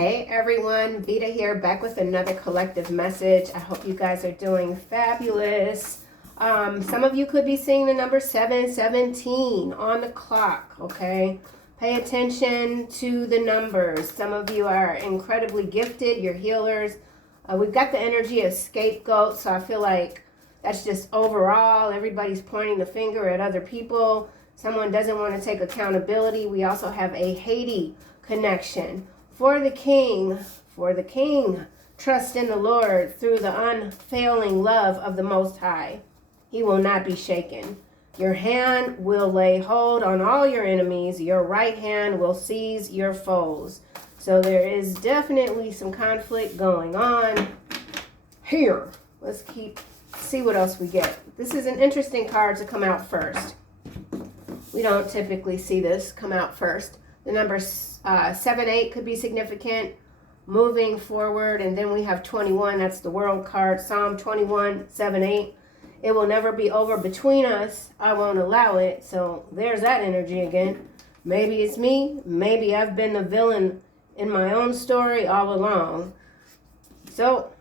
Hey everyone, Veda here, back with another collective message. I hope you guys are doing fabulous. Some of you could be seeing the number 717 on the clock, okay? Pay attention to the numbers. Some of you are incredibly gifted, you're healers. We've got the energy of scapegoat, so I feel like that's just overall. Everybody's pointing the finger at other people. Someone doesn't want to take accountability. We also have a Haiti connection. For the king, trust in the Lord through the unfailing love of the Most High. He will not be shaken. Your hand will lay hold on all your enemies. Your right hand will seize your foes. So there is definitely some conflict going on here. Let's see what else we get. This is an interesting card to come out first. We don't typically see this come out first. The number 7-8 could be significant, moving forward, and then we have 21. That's the world card, Psalm 21, 7-8. It will never be over between us. I won't allow it. So there's that energy again. Maybe it's me. Maybe I've been the villain in my own story all along. So,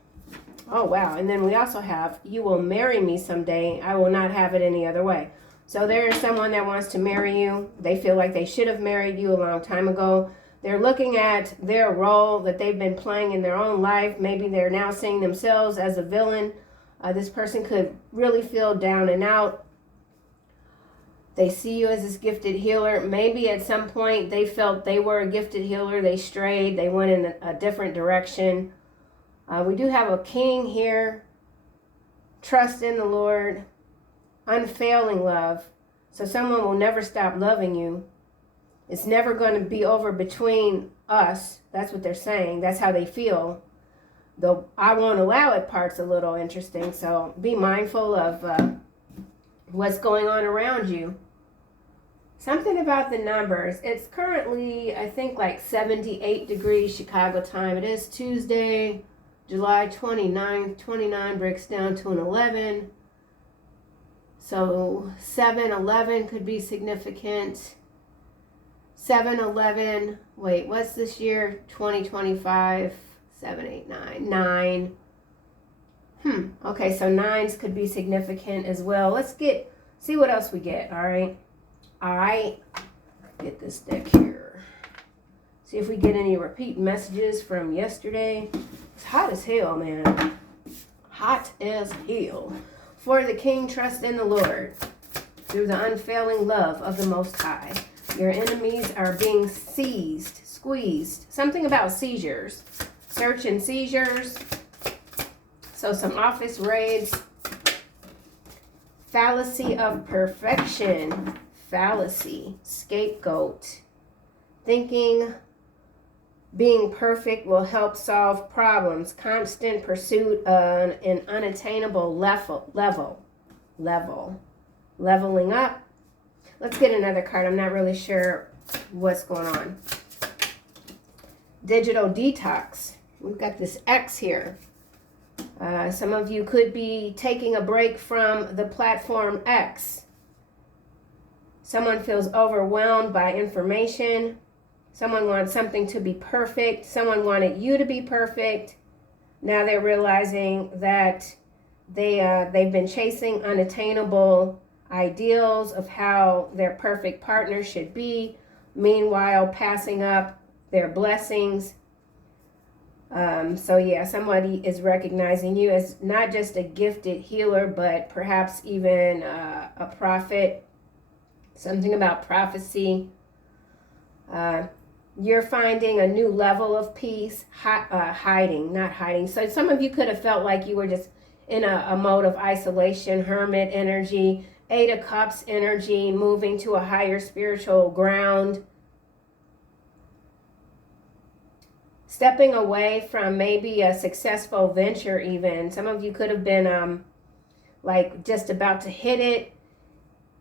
oh wow. And then we also have, you will marry me someday. I will not have it any other way. So there is someone that wants to marry you. They feel like they should have married you a long time ago. They're looking at their role that they've been playing in their own life. Maybe they're now seeing themselves as a villain. This person could really feel down and out. They see you as this gifted healer. Maybe at some point they felt they were a gifted healer. They strayed. They went in a different direction. We do have a king here. Trust in the Lord. Unfailing love. So someone will never stop loving you. It's never going to be over between us. That's what they're saying. That's how they feel. Though I won't allow it part's a little interesting. So be mindful of what's going on around you. Something about the numbers. It's currently, I think, like 78 degrees Chicago time. It is Tuesday, July 29th. 29 breaks down to an 11. So 7-11 could be significant. 7-11, wait, what's this year? 2025, 7, 8, 9. Okay, so 9s could be significant as well. Let's see what else we get, all right? All right, get this deck here. See if we get any repeat messages from yesterday. It's hot as hell, man. Hot as hell. For the king, trust in the Lord through the unfailing love of the Most High. Your enemies are being seized, squeezed. Something about seizures. Search and seizures. So some office raids. Fallacy of perfection. Fallacy. Scapegoat. Thinking being perfect will help solve problems. Constant pursuit of an unattainable leveling up. Let's get another card. I'm not really sure what's going on. Digital detox. We've got this X here. Some of you could be taking a break from the platform X. Someone feels overwhelmed by information. Someone wants something to be perfect. Someone wanted you to be perfect. Now they're realizing that they've been chasing unattainable ideals of how their perfect partner should be, meanwhile passing up their blessings. So yeah, somebody is recognizing you as not just a gifted healer, but perhaps even a prophet. Something about prophecy. You're finding a new level of peace, not hiding. So some of you could have felt like you were just in a mode of isolation, hermit energy, 8 of Cups energy, moving to a higher spiritual ground. Stepping away from maybe a successful venture even. Some of you could have been like just about to hit it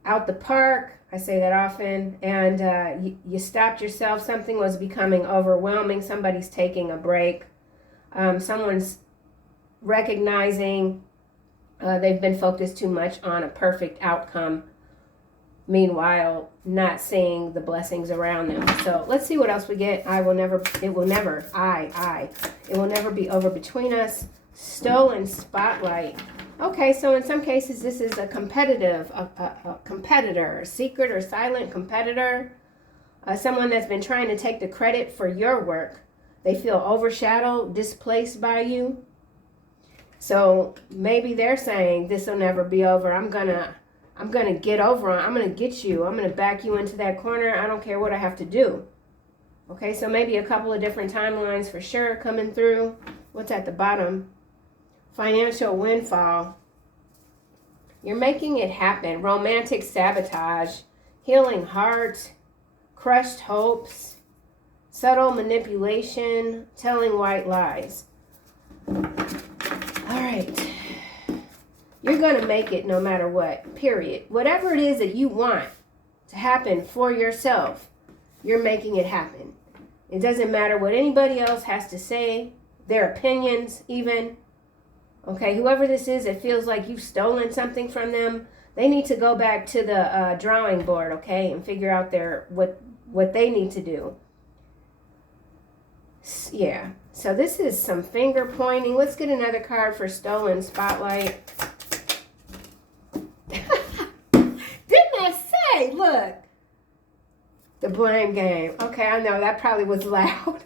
out the park. I say that often, and you stopped yourself. Something was becoming overwhelming. Somebody's taking a break. Someone's recognizing they've been focused too much on a perfect outcome. meanwhile not seeing the blessings around them. So let's see what else we get. It will never be over between us. Stolen spotlight. Okay, so in some cases this is a competitor, secret or silent competitor, someone that's been trying to take the credit for your work. They feel overshadowed, displaced by you. So maybe they're saying this will never be over. I'm gonna get over on. I'm gonna get you. I'm gonna back you into that corner. I don't care what I have to do. Okay, so maybe a couple of different timelines for sure coming through. What's at the bottom? Financial windfall. You're making it happen. Romantic sabotage. Healing heart. Crushed hopes. Subtle manipulation. Telling white lies. All right. You're going to make it no matter what, period. Whatever it is that you want to happen for yourself, you're making it happen. It doesn't matter what anybody else has to say, their opinions even. Okay, whoever this is that feels like you've stolen something from them, they need to go back to the drawing board, okay, and figure out what they need to do. Yeah, so this is some finger pointing. Let's get another card for stolen spotlight. Hey, look. The blame game. Okay, I know that probably was loud.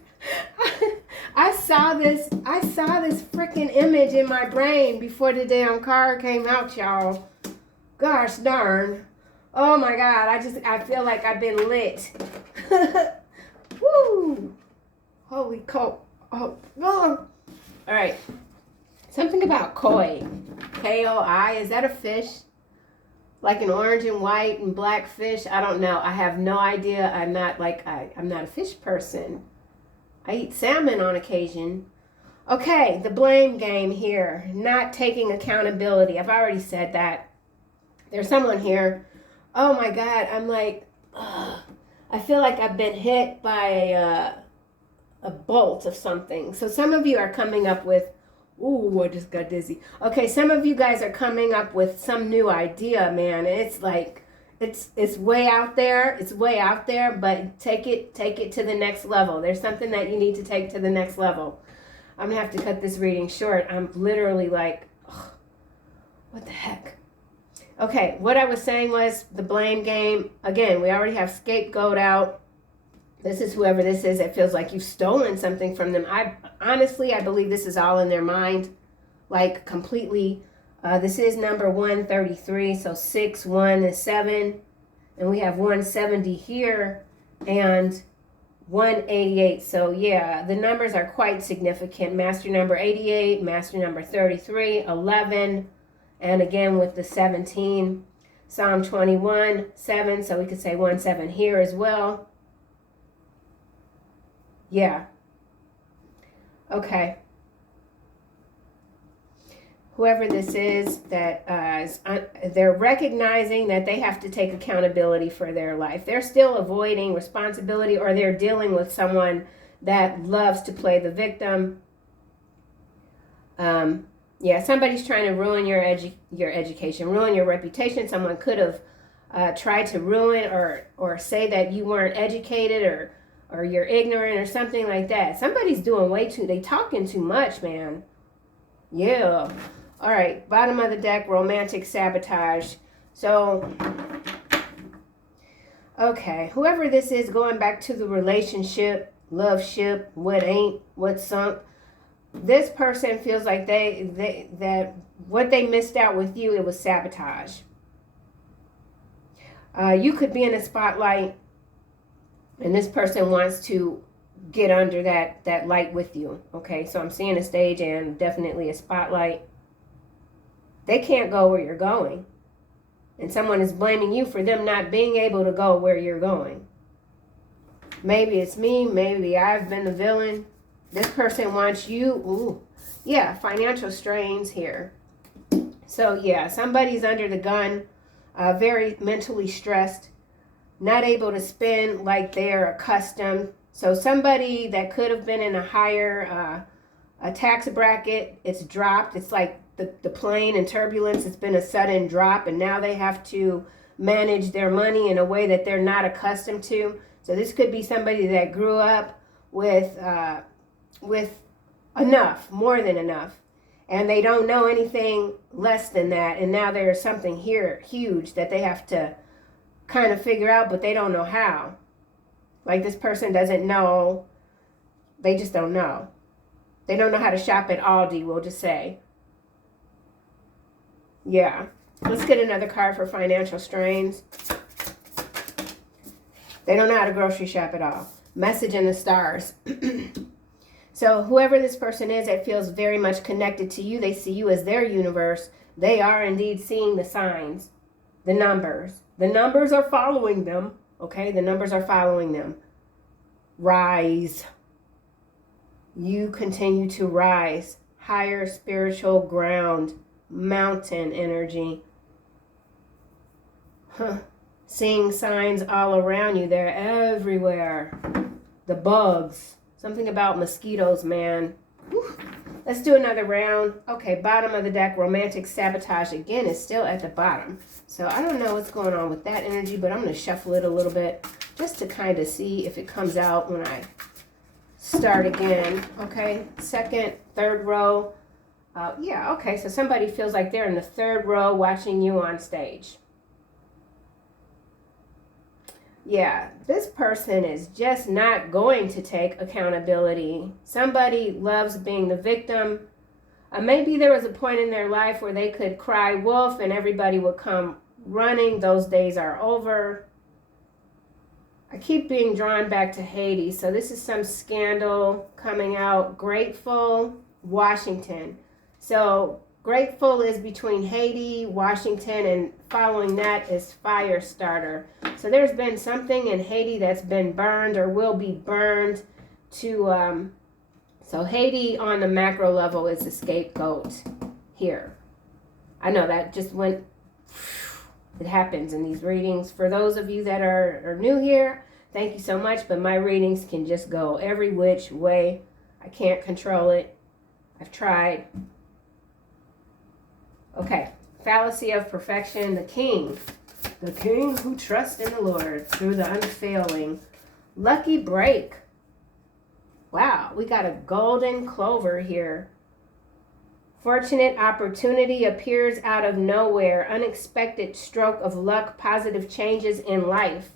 I saw this freaking image in my brain before the damn card came out, y'all. Gosh darn. Oh my God, I feel like I've been lit. Woo. Holy cow. Oh. All right. Something about koi. K-O-I. Is that a fish? Like an orange and white and black fish. I don't know. I have no idea. I'm not a fish person. I eat salmon on occasion. Okay, the blame game here. Not taking accountability. I've already said that. There's someone here. Oh my God. I'm like, ugh. I feel like I've been hit by a bolt of something. So some of you are coming up with, ooh, I just got dizzy. Okay, some of you guys are coming up with some new idea, man. It's like, it's way out there. It's way out there, but take it to the next level. There's something that you need to take to the next level. I'm going to have to cut this reading short. I'm literally like, ugh, what the heck? Okay, what I was saying was the blame game. Again, we already have scapegoat out. This is whoever this is that feels like you've stolen something from them. I believe this is all in their mind, like completely. This is number 133, so 6, 1 is 7, and we have 170 here, and 188. So yeah, the numbers are quite significant. Master number 88, master number 33, 11, and again with the 17. Psalm 21, 7, so we could say 1, 7 here as well. Yeah. Okay. Whoever this is, that they're recognizing that they have to take accountability for their life. They're still avoiding responsibility, or they're dealing with someone that loves to play the victim. Yeah, somebody's trying to ruin your education, ruin your reputation. Someone could have tried to ruin or say that you weren't educated or you're ignorant or something like that. Somebody's doing they talking too much, man. Yeah. All right, bottom of the deck, romantic sabotage. So, okay, whoever this is, going back to the relationship, love ship, what ain't, what sunk. This person feels like that what they missed out with you, it was sabotage. You could be in a spotlight, and this person wants to get under that light with you. Okay, so I'm seeing a stage and definitely a spotlight. They can't go where you're going. And someone is blaming you for them not being able to go where you're going. Maybe it's me. Maybe I've been the villain. This person wants you. Ooh. Yeah, financial strains here. So yeah, somebody's under the gun, very mentally stressed, not able to spend like they're accustomed. So somebody that could have been in a higher a tax bracket, it's dropped. It's like the plane and turbulence, it's been a sudden drop, and now they have to manage their money in a way that they're not accustomed to. So this could be somebody that grew up with enough, more than enough, and they don't know anything less than that, and now there's something here huge that they have to kind of figure out, but they don't know how. Like this person doesn't know, they just don't know. They don't know how to shop at Aldi, we'll just say. Yeah. Let's get another card for financial strains. They don't know how to grocery shop at all. Message in the stars. So whoever this person is that feels very much connected to you, they see you as their universe. They are indeed seeing the signs, the numbers. The numbers are following them. Okay, the numbers are following them. Rise. You continue to rise. Higher spiritual ground. Mountain energy. Seeing signs all around you. They're everywhere. The bugs. Something about mosquitoes, man. Whew. Let's do another round. Okay, bottom of the deck. Romantic sabotage again is still at the bottom. So I don't know what's going on with that energy, but I'm going to shuffle it a little bit just to kind of see if it comes out when I start again. Okay, second, third row. Yeah, okay, so somebody feels like they're in the third row watching you on stage. Yeah, this person is just not going to take accountability. Somebody loves being the victim. Maybe there was a point in their life where they could cry wolf and everybody would come running. Those days are over. I keep being drawn back to Haiti. So this is some scandal coming out. Grateful, Washington. So grateful is between Haiti, Washington, and following that is fire starter. So there's been something in Haiti that's been burned or will be burned to, so Haiti on the macro level is the scapegoat here. I know that just went, it happens in these readings. For those of you that are new here, thank you so much, but my readings can just go every which way. I can't control it. I've tried. Okay, fallacy of perfection, the king who trusts in the Lord through the unfailing. Lucky break. Wow, we got a golden clover here. Fortunate opportunity appears out of nowhere. Unexpected stroke of luck, positive changes in life.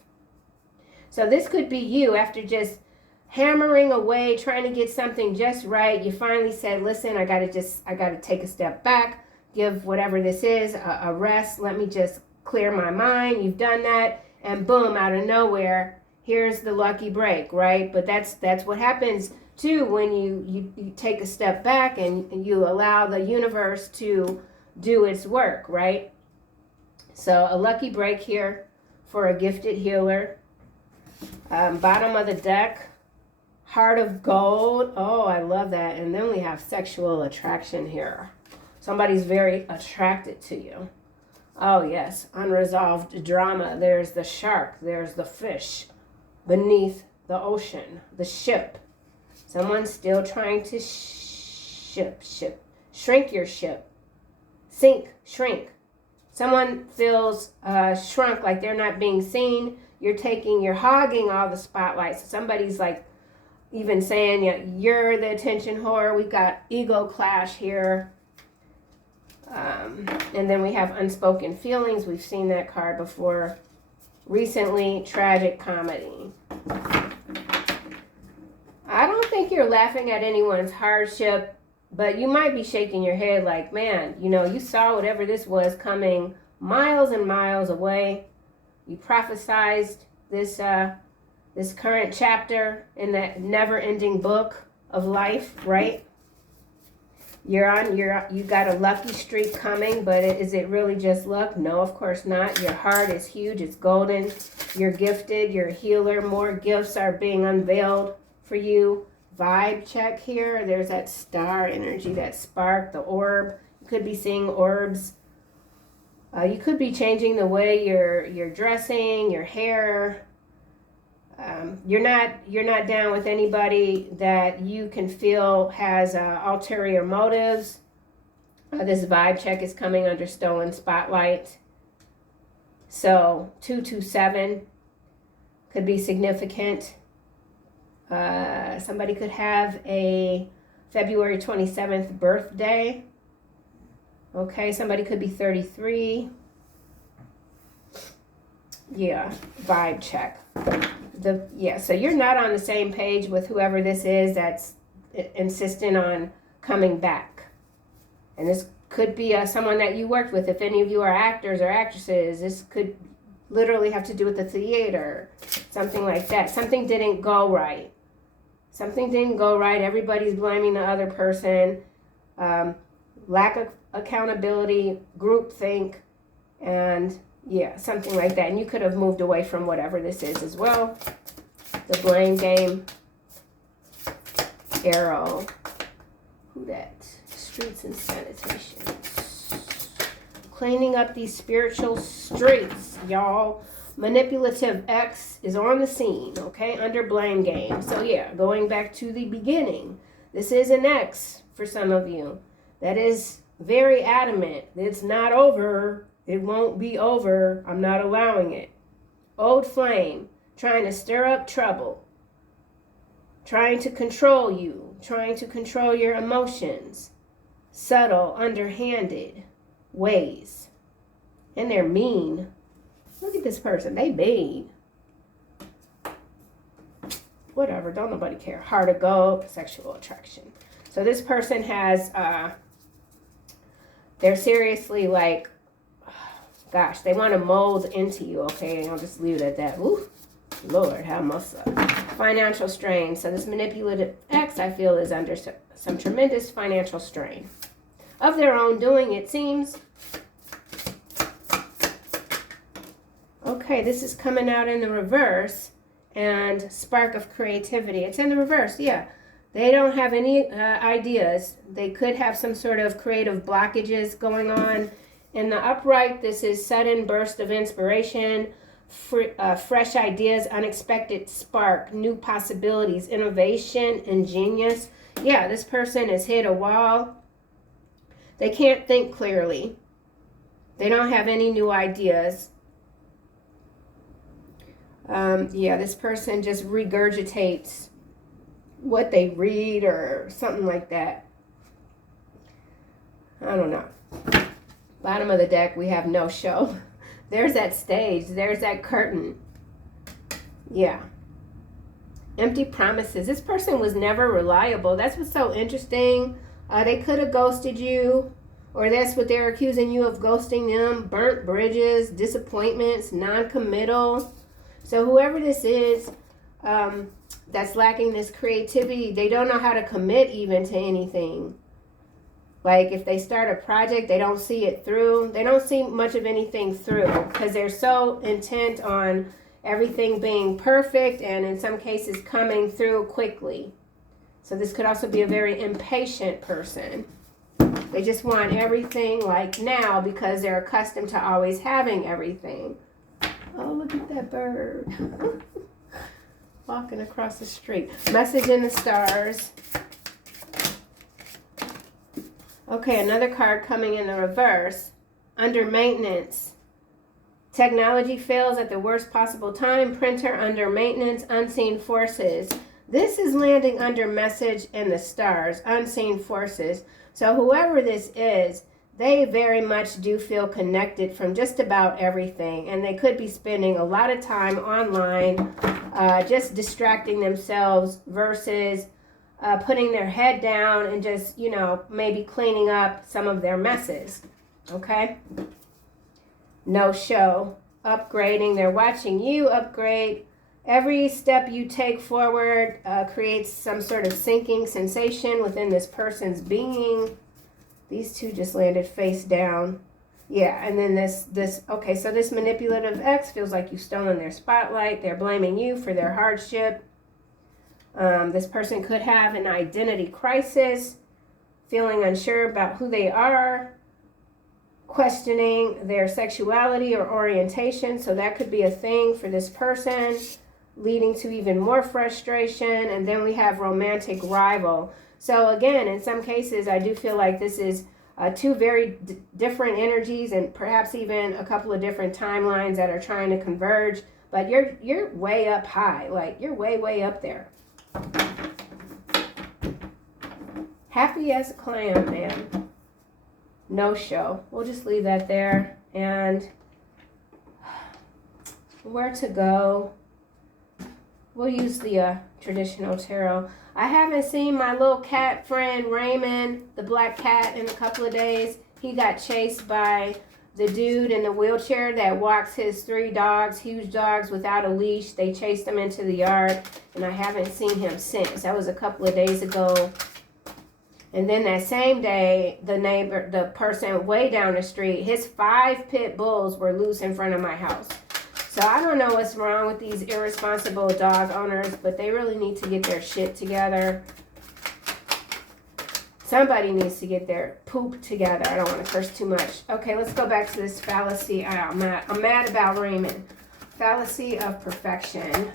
So this could be you after just hammering away, trying to get something just right. You finally said, listen, I got to take a step back. Give whatever this is a rest. Let me just clear my mind. You've done that, and boom, out of nowhere, here's the lucky break, right? But that's what happens too when you take a step back and you allow the universe to do its work, right? So a lucky break here for a gifted healer. Bottom of the deck, heart of gold. Oh, I love that. And then we have sexual attraction here. Somebody's very attracted to you. Oh, yes. Unresolved drama. There's the shark. There's the fish beneath the ocean. The ship. Someone's still trying to shrink your ship. Sink, shrink. Someone feels shrunk, like they're not being seen. You're hogging all the spotlight. So somebody's like even saying, yeah, you're the attention whore. We've got ego clash here. And then we have unspoken feelings. We've seen that card before. Recently, tragic comedy. I don't think you're laughing at anyone's hardship, but you might be shaking your head like, man, you saw whatever this was coming miles and miles away. You prophesized this current chapter in that never-ending book of life, right? You got a lucky streak coming, but is it really just luck? No, of course not. Your heart is huge. It's golden. You're gifted. You're a healer. More gifts are being unveiled for you. Vibe check here. There's that star energy, that spark, the orb. You could be seeing orbs. You could be changing the way you're dressing, your hair. You're not down with anybody that you can feel has ulterior motives. This vibe check is coming under stolen spotlight. So 227 could be significant. Somebody could have a February 27th birthday. Okay, somebody could be 33. Yeah, vibe check. So you're not on the same page with whoever this is that's insistent on coming back. And this could be someone that you worked with. If any of you are actors or actresses, this could literally have to do with the theater, something like that. Something didn't go right. Something didn't go right. Everybody's blaming the other person. Lack of accountability, groupthink, and yeah, something like that. And you could have moved away from whatever this is as well. The blame game. Arrow. Who that? Streets and sanitation. Cleaning up these spiritual streets, y'all. Manipulative X is on the scene, okay, under blame game. So yeah, going back to the beginning, this is an X for some of you that is very adamant. It's not over. It won't be over. I'm not allowing it. Old flame, trying to stir up trouble, trying to control you, trying to control your emotions. Subtle, underhanded ways. And they're mean. Look at this person. They mean. Whatever. Don't nobody care. Heart of gold, sexual attraction. So this person has, they're seriously like, gosh, they want to mold into you, okay? And I'll just leave it at that. Ooh, Lord, how much financial strain. So this manipulative X, I feel, is under some tremendous financial strain. Of their own doing, it seems. Okay, this is coming out in the reverse. And spark of creativity. It's in the reverse, yeah. They don't have any ideas. They could have some sort of creative blockages going on. In the upright, this is sudden burst of inspiration, fresh ideas, unexpected spark, new possibilities, innovation, and genius. Yeah, this person has hit a wall. They can't think clearly. They don't have any new ideas. Yeah, this person just regurgitates what they read or something like that. I don't know. Bottom of the deck, we have no show. There's that stage. There's that curtain. Yeah. Empty promises. This person was never reliable. That's what's so interesting. They could have ghosted you, or that's what they're accusing you of ghosting them. Burnt bridges, disappointments, non-committal. So whoever this is that's lacking this creativity, they don't know how to commit even to anything. Like if they start a project, they don't see it through. They don't see much of anything through because they're so intent on everything being perfect and in some cases coming through quickly. So this could also be a very impatient person. They just want everything like now because they're accustomed to always having everything. Oh, look at that bird. Walking across the street. Message in the stars. Okay, another card coming in the reverse. Under maintenance. Technology fails at the worst possible time. Printer under maintenance. Unseen forces. This is landing under message in the stars. Unseen forces. So whoever this is, they very much do feel connected from just about everything. And they could be spending a lot of time online just distracting themselves versus putting their head down and just, you know, maybe cleaning up some of their messes. Okay? No show. Upgrading. They're watching you upgrade. Every step you take forward creates some sort of sinking sensation within this person's being. These two just landed face down. Yeah, and then this, okay, so this manipulative X feels like you've stolen their spotlight. They're blaming you for their hardship. This person could have an identity crisis, feeling unsure about who they are, questioning their sexuality or orientation. So that could be a thing for this person, leading to even more frustration. And then we have romantic rival. So again, in some cases, I do feel like this is two very different energies, and perhaps even a couple of different timelines that are trying to converge. But you're way up high, like you're way up there. Happy as a clam, man. No show. We'll just leave that there. And where to go? We'll use the traditional tarot. I haven't seen my little cat friend Raymond, the black cat, in a couple of days. He got chased by the dude in the wheelchair that walks his 3 dogs, huge dogs, without a leash. They chased him into the yard, and I haven't seen him since. That was a couple of days ago. And then that same day, the person way down the street, his 5 pit bulls were loose in front of my house. So I don't know what's wrong with these irresponsible dog owners, but they really need to get their shit together. Somebody needs to get their poop together. I don't want to curse too much. Okay, let's go back to this fallacy. I'm mad about Raymond. Fallacy of perfection.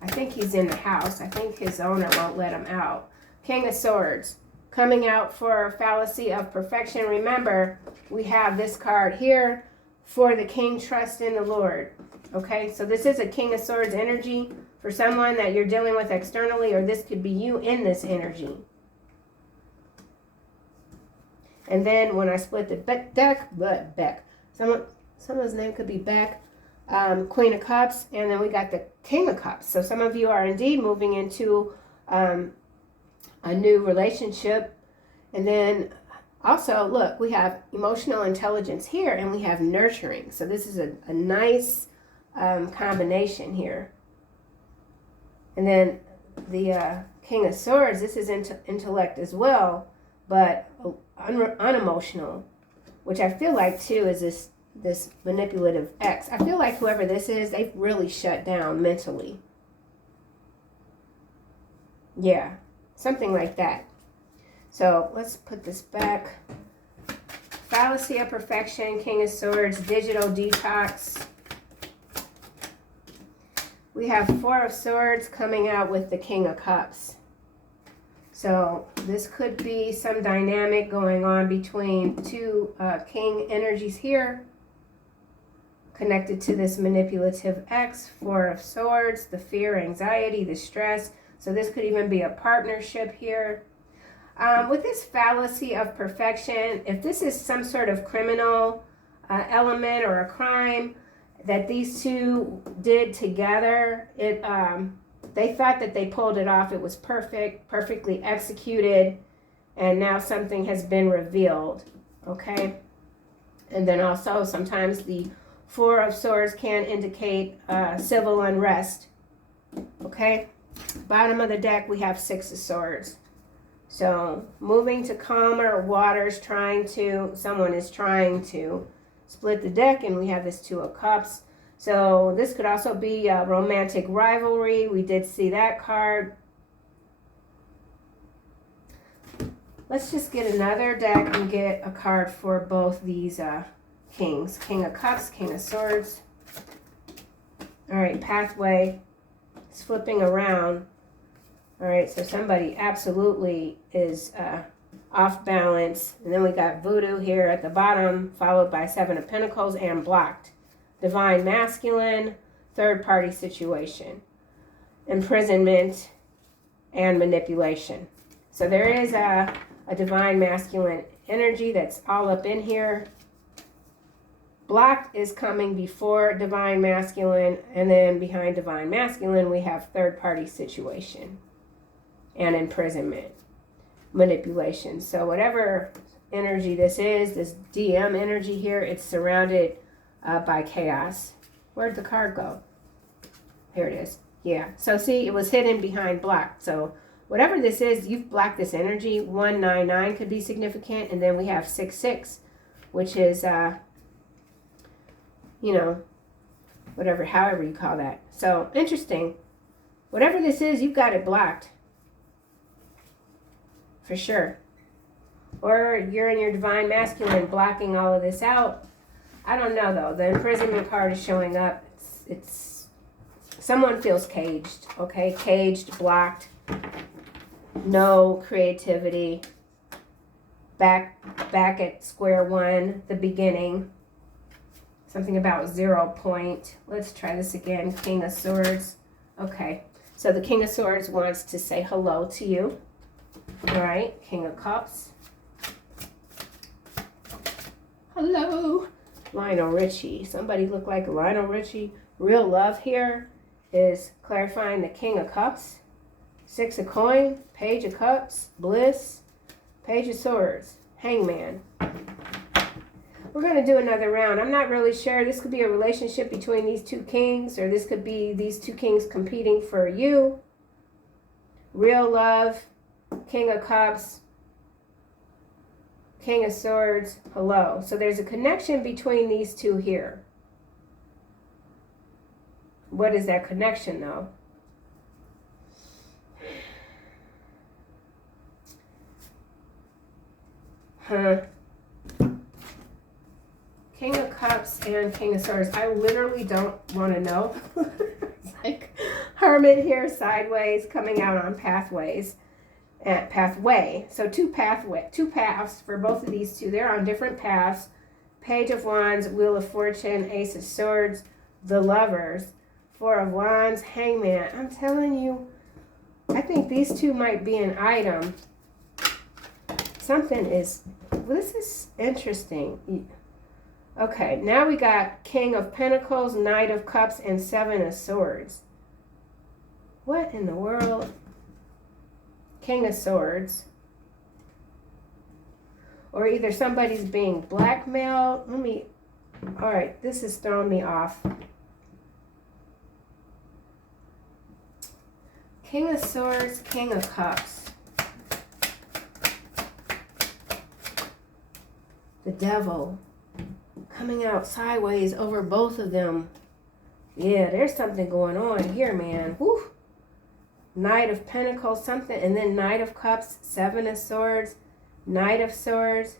I think he's in the house. I think his owner won't let him out. King of Swords. Coming out for fallacy of perfection. Remember, we have this card here. For the king, trust in the Lord. Okay, so this is a King of Swords energy for someone that you're dealing with externally, or this could be you in this energy. And then when I split the Beck, someone's name could be Beck, Queen of Cups, and then we got the King of Cups. So some of you are indeed moving into a new relationship. And then also, look, we have emotional intelligence here, and we have nurturing. So this is a nice combination here. And then the King of Swords, this is intellect as well, but unemotional, which I feel like, too, is this manipulative ex. I feel like whoever this is, they've really shut down mentally. Yeah, something like that. So let's put this back. Fallacy of perfection, King of Swords, digital detox. We have 4 of Swords coming out with the King of Cups. So this could be some dynamic going on between 2 king energies here, connected to this manipulative ex. 4 of Swords, the fear, anxiety, the stress. So this could even be a partnership here. With this fallacy of perfection, if this is some sort of criminal element or a crime that these 2 did together, they thought that they pulled it off. It was perfect, perfectly executed, and now something has been revealed, okay? And then also sometimes the 4 of Swords can indicate civil unrest, okay? Bottom of the deck, we have 6 of Swords. So moving to calmer waters, someone is trying to split the deck, and we have this 2 of Cups. So this could also be a romantic rivalry. We did see that card. Let's just get another deck and get a card for both these kings. King of Cups, King of Swords. All right, pathway is flipping around. All right, so somebody absolutely is off balance. And then we got voodoo here at the bottom, followed by 7 of Pentacles and blocked. Divine masculine, third party situation, imprisonment, and manipulation. So there is a divine masculine energy that's all up in here. Blocked is coming before divine masculine, and then behind divine masculine we have third party situation and imprisonment, manipulation. So whatever energy this is, this DM energy here, it's surrounded by chaos. Where'd the card go? Here it is. Yeah. So see, it was hidden behind blocked. So whatever this is, you've blocked this energy. 199 could be significant, and then we have 66, which is whatever, however you call that. So interesting. Whatever this is, you've got it blocked. For sure. Or you're in your divine masculine blocking all of this out. I don't know though. The imprisonment card is showing up. It's someone feels caged, okay? Caged, blocked, no creativity. back at square one, the beginning. Something about 0 point. Let's try this again. King of Swords. Okay. So the King of Swords wants to say hello to you. All right. King of Cups. Hello. Lionel Richie. Somebody look like Lionel Richie. Real love here is clarifying the King of Cups. 6 of Coin. Page of Cups. Bliss. Page of Swords. Hangman. We're going to do another round. I'm not really sure. This could be a relationship between these two kings, or this could be these two kings competing for you. Real love, King of Cups, King of Swords, hello. So there's a connection between these two here. What is that connection, though? King of Cups and King of Swords. I literally don't want to know. It's like Hermit here, sideways, coming out on pathways. Pathway. So two paths for both of these two. They're on different paths. Page of Wands, Wheel of Fortune, Ace of Swords, the Lovers, 4 of Wands, Hangman. I'm telling you, I think these two might be an item. Something is, well, this is interesting. Okay, now we got King of Pentacles, Knight of Cups, and 7 of Swords. What in the world? King of Swords. Or either somebody's being blackmailed. All right, this is throwing me off. King of Swords, King of Cups. The Devil. Coming out sideways over both of them. Yeah, there's something going on here, man. Whew. Knight of Pentacles, something, and then Knight of Cups, 7 of Swords, Knight of Swords.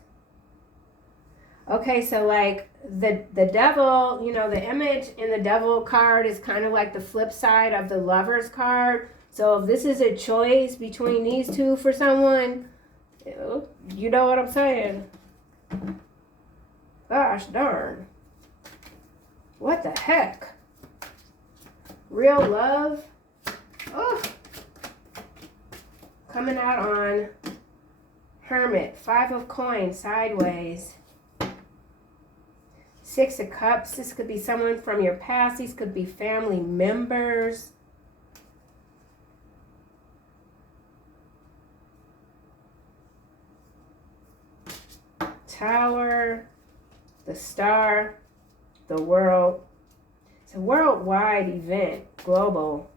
Okay, so like the Devil, you know, the image in the Devil card is kind of like the flip side of the Lovers card. So if this is a choice between these two for someone, you know what I'm saying? Gosh darn. What the heck? Real love. Oh. Coming out on Hermit. 5 of Coins, sideways. 6 of Cups. This could be someone from your past. These could be family members. Tower. The Star, the World. It's a worldwide event, global.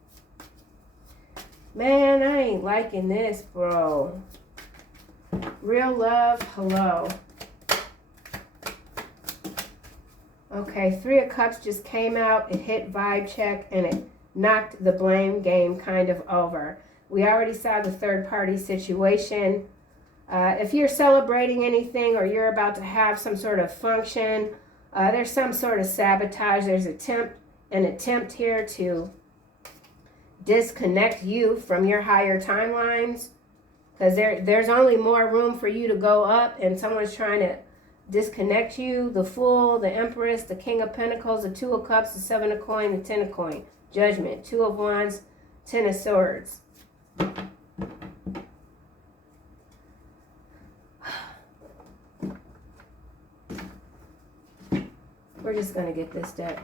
Man, I ain't liking this, bro. Real love, hello. Okay, 3 of Cups just came out. It hit vibe check and it knocked the blame game kind of over. We already saw the third party situation. If you're celebrating anything or you're about to have some sort of function, there's some sort of sabotage. There's an attempt here to disconnect you from your higher timelines, because there's only more room for you to go up, and someone's trying to disconnect you. The Fool, the Empress, the King of Pentacles, the 2 of Cups, the 7 of Coin, the 10 of Coin. Judgment, 2 of Wands, 10 of Swords. We're just going to get this deck.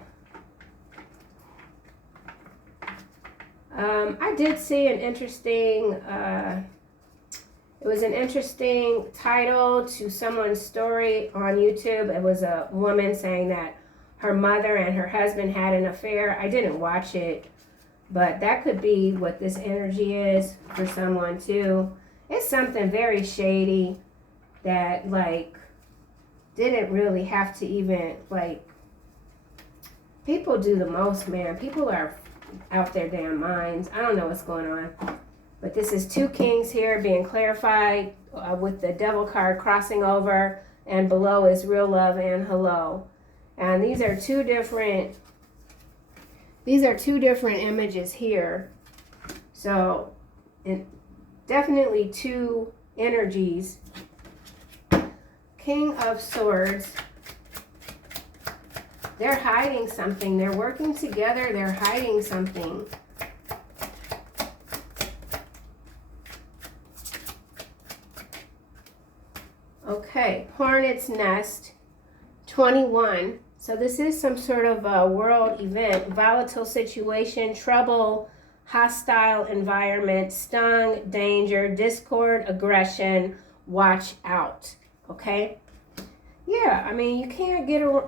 I did see an interesting, it was an interesting title to someone's story on YouTube. It was a woman saying that her mother and her husband had an affair. I didn't watch it, but that could be what this energy is for someone too. It's something very shady that, like, didn't really have to even, like, people do the most, man. People are out their damn minds. I don't know what's going on. But this is 2 kings here being clarified with the Devil card crossing over, and below is real love and hello. And these are two different images here. So definitely 2 energies King of Swords. They're hiding something. They're working together. They're hiding something. Okay, Hornet's Nest, 21. So this is some sort of a world event. Volatile situation, trouble, hostile environment, stung, danger, discord, aggression, watch out. Okay? Yeah, I mean, you can't get a...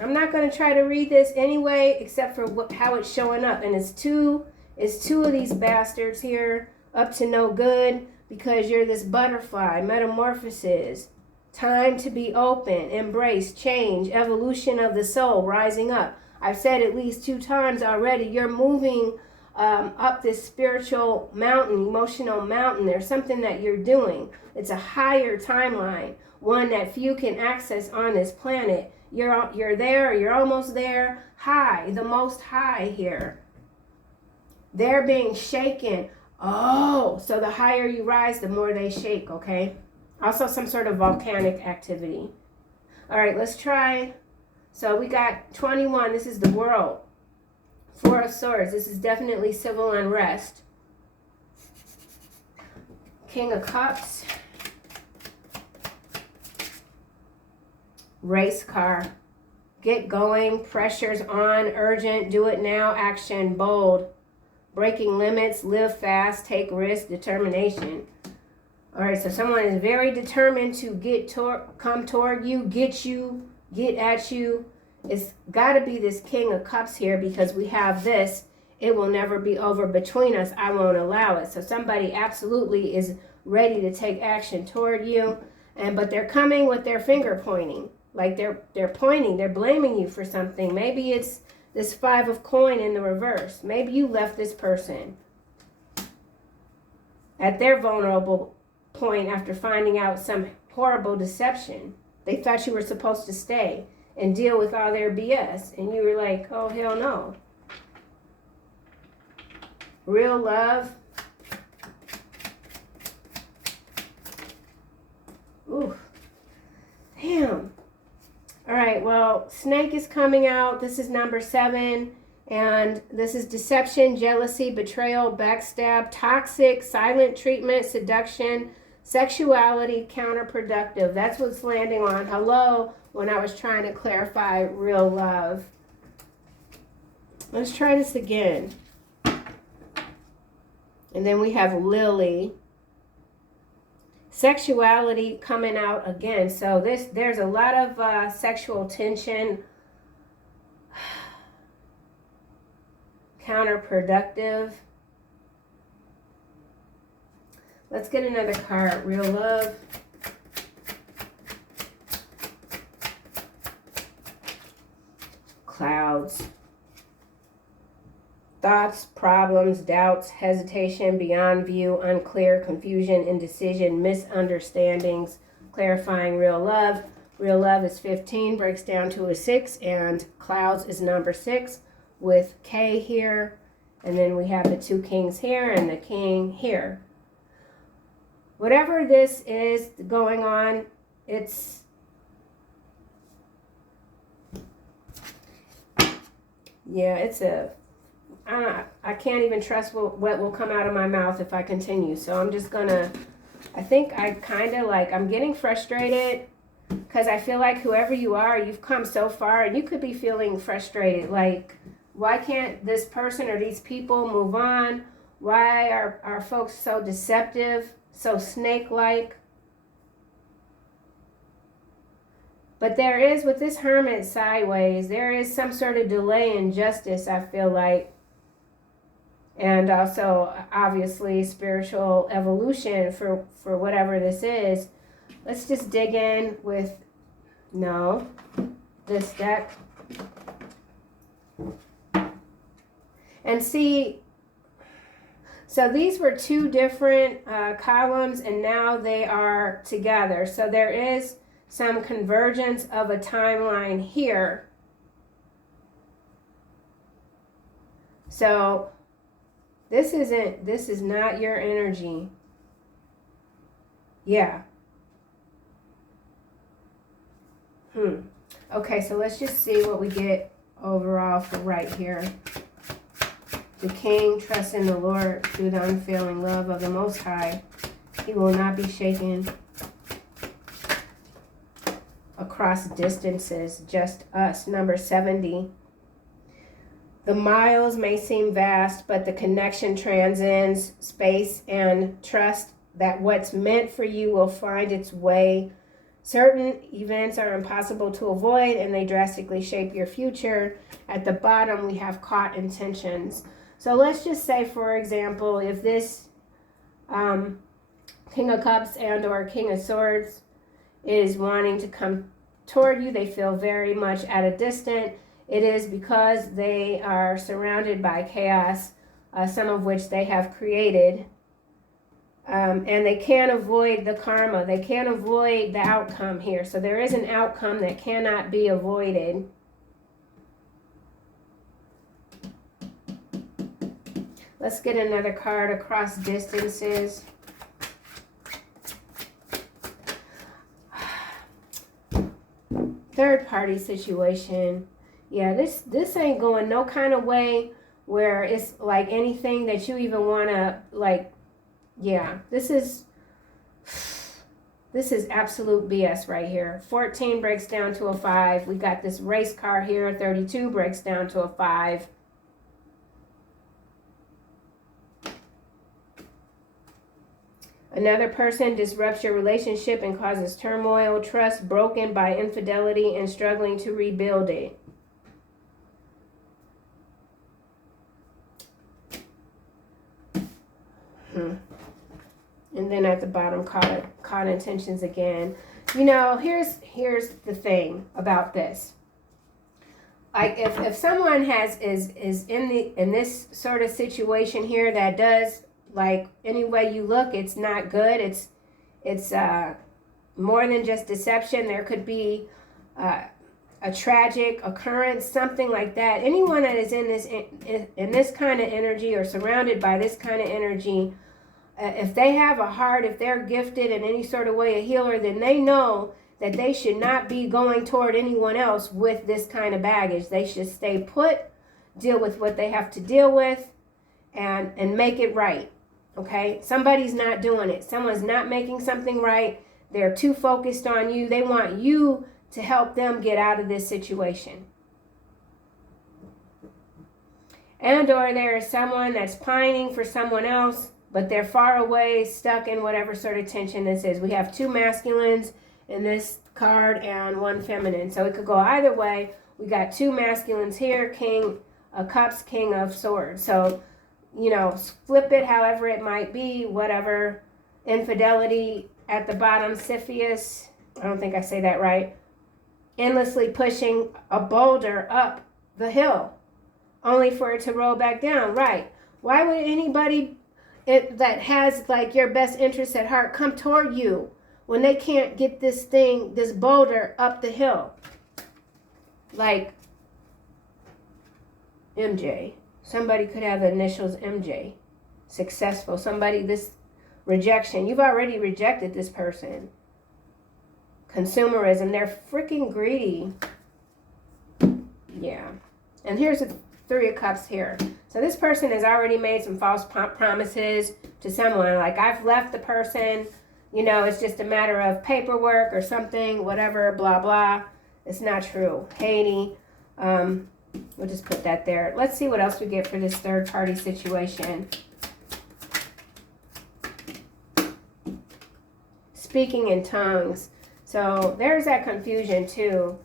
I'm not going to try to read this anyway, except for how it's showing up. And it's two of these bastards here, up to no good, because you're this butterfly, metamorphosis, time to be open, embrace, change, evolution of the soul, rising up. I've said at least 2 times already, you're moving up this spiritual mountain, emotional mountain. There's something that you're doing. It's a higher timeline, one that few can access on this planet. You're there, you're almost there. High, the most high here. They're being shaken. Oh, so the higher you rise, the more they shake, okay? Also some sort of volcanic activity. All right, let's try. So we got 21. This is the world. 4 of Swords. This is definitely civil unrest. King of Cups. Race car. Get going. Pressure's on. Urgent. Do it now. Action. Bold. Breaking limits. Live fast. Take risks. Determination. All right, so someone is very determined to come toward you, get at you. It's got to be this King of Cups here, because we have this. It will never be over between us. I won't allow it. So somebody absolutely is ready to take action toward you, but they're coming with their finger pointing. Like they're pointing, they're blaming you for something. Maybe it's this 5 of coin in the reverse. Maybe you left this person at their vulnerable point after finding out some horrible deception. They thought you were supposed to stay and deal with all their BS, and you were like, oh, hell no. Real love. Ooh. Damn. All right, well, snake is coming out. This is number 7. And this is deception, jealousy, betrayal, backstab, toxic, silent treatment, seduction, sexuality, counterproductive. That's what's landing on hello when I was trying to clarify real love. Let's try this again. And then we have Lily. Sexuality coming out again. So there's a lot of sexual tension. Counterproductive. Let's get another card. Real love. Clouds. Thoughts, problems, doubts, hesitation, beyond view, unclear, confusion, indecision, misunderstandings. Clarifying real love. Real love is 15, breaks down to a 6, and clouds is number 6 with K here. And then we have the 2 kings here and the king here. Whatever this is going on, it's I can't even trust what will come out of my mouth if I continue. So I'm just gonna, I think I kind of like, I'm getting frustrated because I feel like whoever you are, you've come so far and you could be feeling frustrated. Like, why can't this person or these people move on? Why are folks so deceptive, so snake-like? But there is, with this Hermit sideways, there is some sort of delay in justice, I feel like. And also, obviously, spiritual evolution for whatever this is. Let's just dig in with, no, this deck. And see, so these were 2 different columns, and now they are together. So there is some convergence of a timeline here. So this is not your energy. Yeah. Okay, so let's just see what we get overall for right here. The King trusts in the Lord through the unfailing love of the Most High. He will not be shaken. Across distances, just us. Number 70. The miles may seem vast, but the connection transcends space, and trust that what's meant for you will find its way. Certain events are impossible to avoid, and they drastically shape your future. At the bottom, we have caught intentions. So let's just say, for example, if this King of Cups and or King of Swords is wanting to come toward you, they feel very much at a distance. It is because they are surrounded by chaos, some of which they have created. And they can't avoid the karma. They can't avoid the outcome here. So there is an outcome that cannot be avoided. Let's get another card, across distances. Third party situation. Yeah, this ain't going no kind of way where it's like anything that you even want to, like, yeah, this is absolute BS right here. 14 breaks down to a 5. We got this race car here. 32 breaks down to a 5. Another person disrupts your relationship and causes turmoil, trust broken by infidelity, and struggling to rebuild it. And then at the bottom, caught intentions again. You know, here's the thing about this. Like if someone is in this sort of situation here that does, like, any way you look, it's not good. It's more than just deception. There could be a tragic occurrence, something like that. Anyone that is in this kind of energy or surrounded by this kind of energy, if they have a heart, if they're gifted in any sort of way, a healer, then they know that they should not be going toward anyone else with this kind of baggage. They should stay put, deal with what they have to deal with, and make it right. Okay? Somebody's not doing it. Someone's not making something right. They're too focused on you. They want you to help them get out of this situation. And or there is someone that's pining for someone else, but they're far away, stuck in whatever sort of tension this is. We have 2 masculines in this card and 1 feminine. So it could go either way. We got 2 masculines here, King of Cups, King of Swords. So, you know, flip it however it might be, whatever. Infidelity at the bottom, Siphius, I don't think I say that right, endlessly pushing a boulder up the hill, only for it to roll back down. Right. Why would anybody that has, like, your best interest at heart come toward you when they can't get this boulder up the hill? Like MJ. Somebody could have the initials MJ. Successful. Somebody, this rejection. You've already rejected this person. Consumerism. They're freaking greedy. Yeah. And here's the 3 of Cups here. So this person has already made some false promises to someone. Like, I've left the person, you know, it's just a matter of paperwork or something, whatever, blah, blah. It's not true. Haiti. We'll just put that there. Let's see what else we get for this third party situation. Speaking in tongues. So there's that confusion too.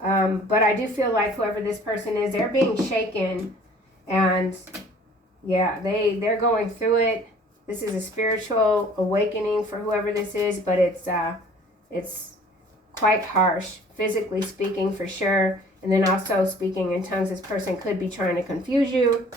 But I do feel like whoever this person is, they're being shaken. And yeah, they're going through it. This is a spiritual awakening for whoever this is, but it's quite harsh, physically speaking, for sure. And then also speaking in tongues, this person could be trying to confuse you.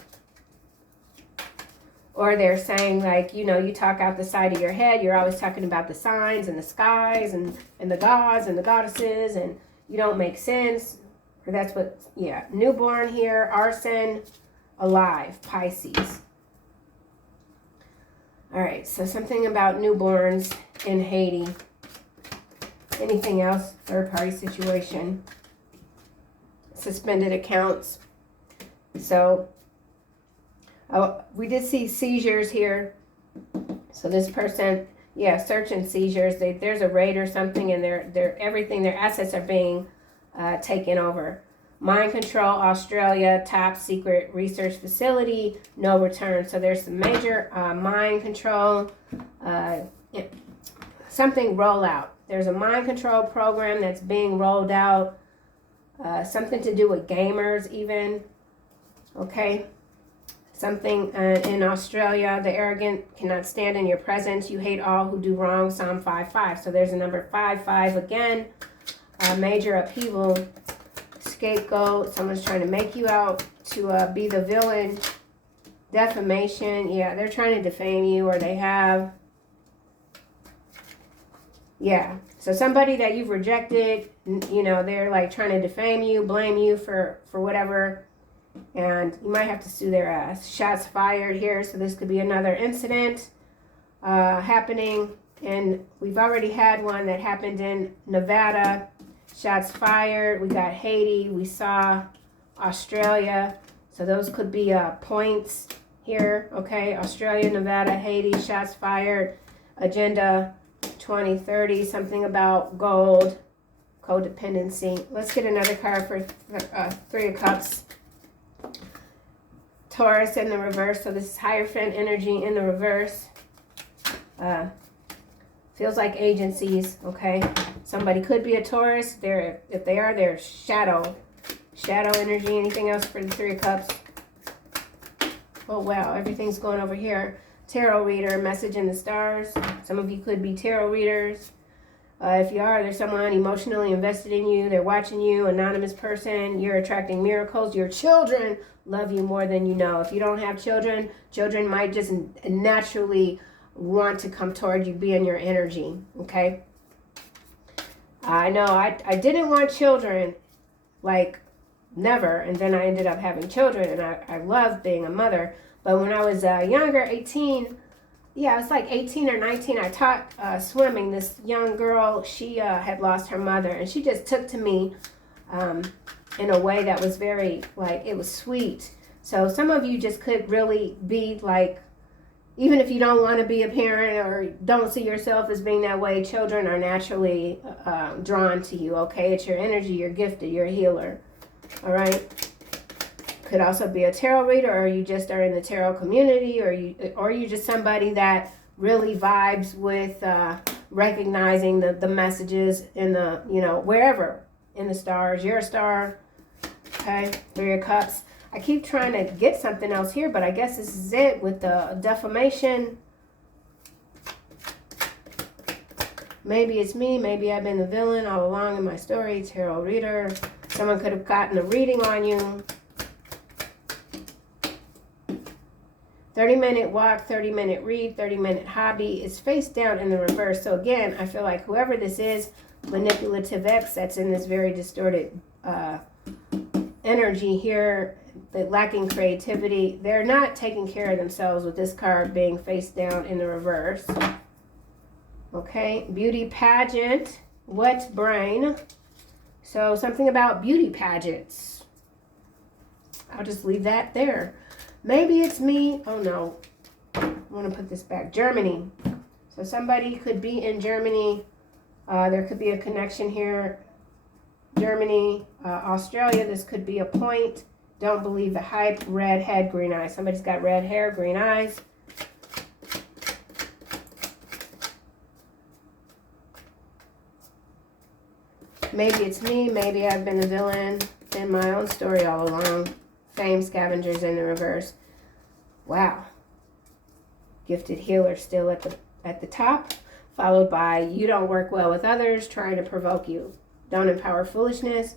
Or they're saying, like, you know, you talk out the side of your head. You're always talking about the signs and the skies and the gods and the goddesses, and you don't make sense. Or that's what, yeah. Newborn here, arson, alive, Pisces. All right, so something about newborns in Haiti. Anything else? Third-party situation. Suspended accounts. So, we did see seizures here. So this person, yeah, search and seizures. There's a raid or something, and their assets are being taken over. Mind control, Australia, top secret research facility, no return. So there's some major mind control, something rollout. There's a mind control program that's being rolled out, something to do with gamers even, okay? Something in Australia, the arrogant cannot stand in your presence. You hate all who do wrong, Psalm 5:5. So there's a number 5:5 again, major upheaval. Scapegoat, someone's trying to make you out to be the villain. Defamation, yeah, they're trying to defame you, or they have. Yeah, so somebody that you've rejected, you know, they're like trying to defame you, blame you for whatever, and you might have to sue their ass. Shots fired here, so this could be another incident happening, and we've already had one that happened in Nevada. Shots fired. We got Haiti. We saw Australia. So those could be points here. Okay, Australia, Nevada, Haiti. Shots fired. Agenda 2030. Something about gold. Codependency. Let's get another card for Three of Cups. Taurus in the reverse. So this is Hierophant energy in the reverse. Feels like agencies, okay? Somebody could be a Taurus. If they are, they're shadow energy. Anything else for the Three of Cups? Oh, wow. Everything's going over here. Tarot reader, message in the stars. Some of you could be tarot readers. If you are, there's someone emotionally invested in you. They're watching you. Anonymous person. You're attracting miracles. Your children love you more than you know. If you don't have children, children might just naturally want to come toward you, be in your energy, okay? I know I didn't want children, like, never, and then I ended up having children, and I love being a mother. But when I was younger, 18, yeah, I was like 18 or 19, I taught swimming. This young girl, she had lost her mother, and she just took to me in a way that was very, like, it was sweet. So some of you just could really be like, even if you don't want to be a parent or don't see yourself as being that way, children are naturally drawn to you, okay? It's your energy, you're gifted, you're a healer, all right? Could also be a tarot reader, or you just are in the tarot community, or you just somebody that really vibes with recognizing the messages in the, you know, wherever in the stars. You're a star, okay? Three of Cups. I keep trying to get something else here, but I guess this is it with the defamation. Maybe it's me. Maybe I've been the villain all along in my story. Tarot reader. Someone could have gotten a reading on you. 30-minute walk, 30-minute read, 30-minute hobby. It's face down in the reverse. So again, I feel like whoever this is, manipulative X, that's in this very distorted energy here, lacking creativity. They're not taking care of themselves with this card being face down in the reverse. Okay, beauty pageant, wet brain. So something about beauty pageants. I'll just leave that there. Maybe it's me. Oh no, I want to put this back. Germany. So somebody could be in Germany. There could be a connection here. Germany, Australia, this could be a point. Don't believe the hype. Red head, green eyes. Somebody's got red hair, green eyes. Maybe it's me. Maybe I've been the villain in my own story all along. Fame scavengers in the reverse. Wow. Gifted healer still at the top. Followed by you don't work well with others, trying to provoke you. Don't empower foolishness.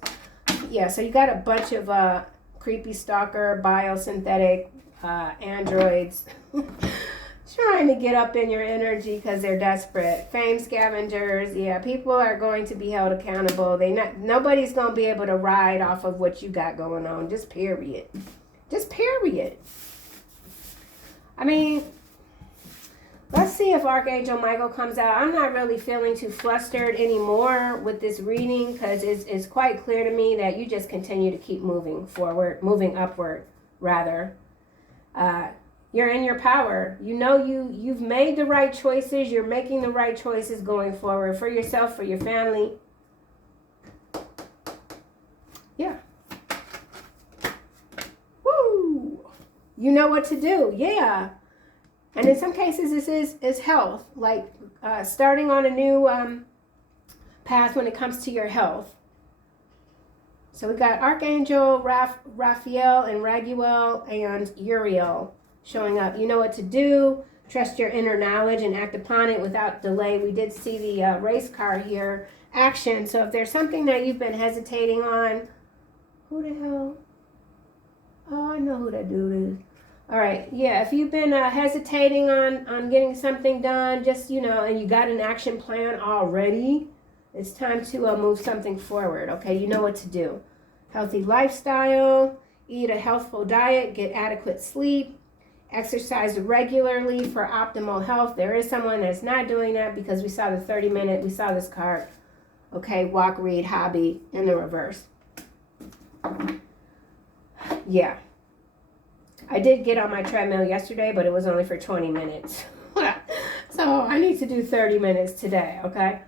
Yeah, so you got a bunch of creepy stalker, biosynthetic androids trying to get up in your energy because they're desperate. Fame scavengers. Yeah, people are going to be held accountable. Nobody's going to be able to ride off of what you got going on. Just period. Just period. I mean, Let's see if Archangel Michael comes out. I'm not really feeling too flustered anymore with this reading because it's quite clear to me that you just continue to keep moving forward, moving upward, rather. You're in your power. You know you've made the right choices. You're making the right choices going forward for yourself, for your family. Yeah. Woo! You know what to do. Yeah. And in some cases, this is health, like starting on a new path when it comes to your health. So we got Archangel Raphael and Raguel and Uriel showing up. You know what to do. Trust your inner knowledge and act upon it without delay. We did see the race card here, action. So if there's something that you've been hesitating on, who the hell? Oh, I know who that dude is. All right, yeah, if you've been hesitating on getting something done, just, you know, and you got an action plan already, it's time to move something forward, okay? You know what to do. Healthy lifestyle, eat a healthful diet, get adequate sleep, exercise regularly for optimal health. There is someone that's not doing that because we saw the 30-minute, we saw this card, okay? Walk, read, hobby in the reverse. Yeah. I did get on my treadmill yesterday, but it was only for 20 minutes. So I need to do 30 minutes today, okay?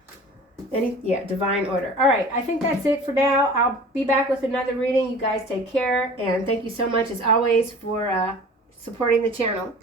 Yeah, divine order. All right, I think that's it for now. I'll be back with another reading. You guys take care, and thank you so much, as always, for supporting the channel.